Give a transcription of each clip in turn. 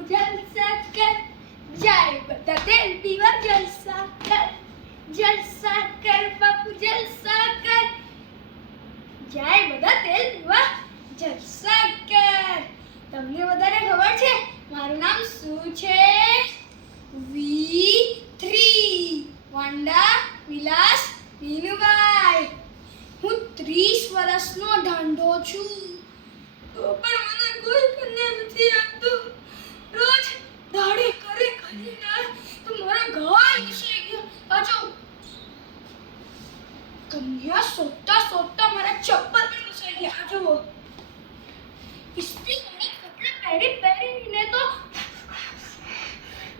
બાપુ જલસા કર, જાય બધા તેલ પીવા જલસા કર બાપુ જલસા કર, જાય બધા તેલ પીવા જલસા કર. તમને વધારે ખબર છે મારું નામ શું છે? V3 વાંડા વિલાસ વિનુભાઈ. હું 30 વર્ષનો ઢાંઢો છું, તો પણ મને કોઈ કન્યા નથી આપતું. રોજ દાઢી કરીને તો મારા ઘાય ઘસાઈ ગયા. પાછો કન્યા શોધતા મારા ચપ્પલ પણ ઘસાઈ ગયા. આ જુઓ, ઇસ્ત્રી કપડાં પહેરીને તો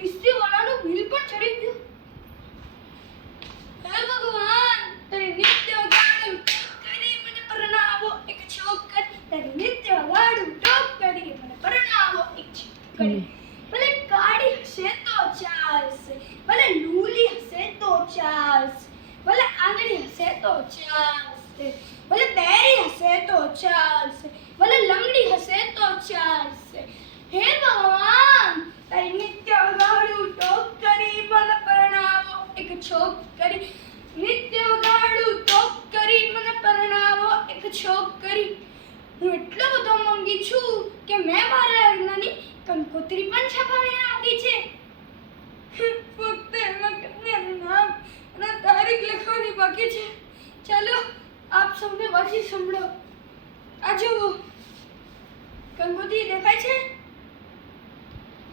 ઇસ્ત્રી વાળાનું બિલ પણ ચડી ગયું. હે ભગવાન, તારી નિત્ય વગાડું કરી મને પરણાવો એક છોકરી. તારી નિત્ય વગાડું ટોપ કરી મને પરણાવો એક છોકરી. ભલે કાળી હશે તો ચાલશે, ભલે લૂલી હશે તો ચાલશે, ભલે આંગળી હશે તો ચાલશે, ભલે બેરી હશે તો ચાલશે, ભલે લંગડી હશે તો ચાલશે. હે ભગવાન, તારી નિત્ય વગાડું ટોપ કરી મને પરણાવો એક છોકરી. નિત્ય વગાડું ટોપ કરી મને પરણાવો એક છોકરી. હું એટલો બધો માંગી છું કે મેં મારા અરનાની કંકોત્રી પણ છપાવીને આપી છે. ફક્ત એમાં કન્યાનું નામ અને તારીખ લખવાની બાકી છે. ચાલો આપ સૌને વાંચી સંભળો. આ જુઓ, કંકોત્રી દેખાય છે?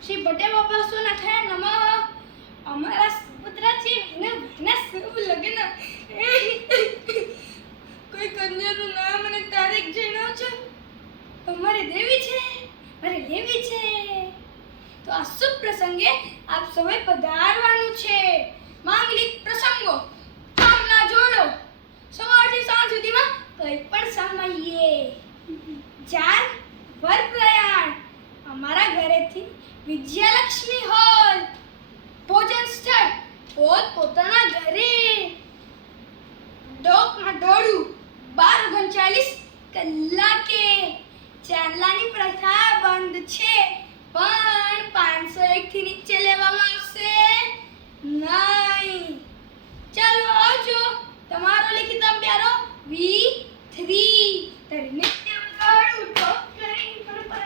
શ્રી બટે બાપાસોના થયા નમઃ. અમારા સુભદ્રાજી વિના શુભ લગ્ન. કોઈ કન્યાનું નામ અને તારીખ જણાવો છો? અમારે દેવી છે, મારે લેવી છે. તો આ શુભ પ્રસંગે આપ સૌએ પધારવાનું છે. માંગલિક પ્રસંગો મામલા જોડો. સવારથી સાંજ સુધીમાં કંઈ પણ સમયે. ચાર વર પ્રયાણ અમારા ઘરેથી વિજયાલક્ષ્મી હોલ. ભોજન સ્થળ પોતાના ઘરે. ડોકમાં દોડું 12:39 કલાકે. ચાંદલાની પ્રથા બંધ છે, પણ 501 થી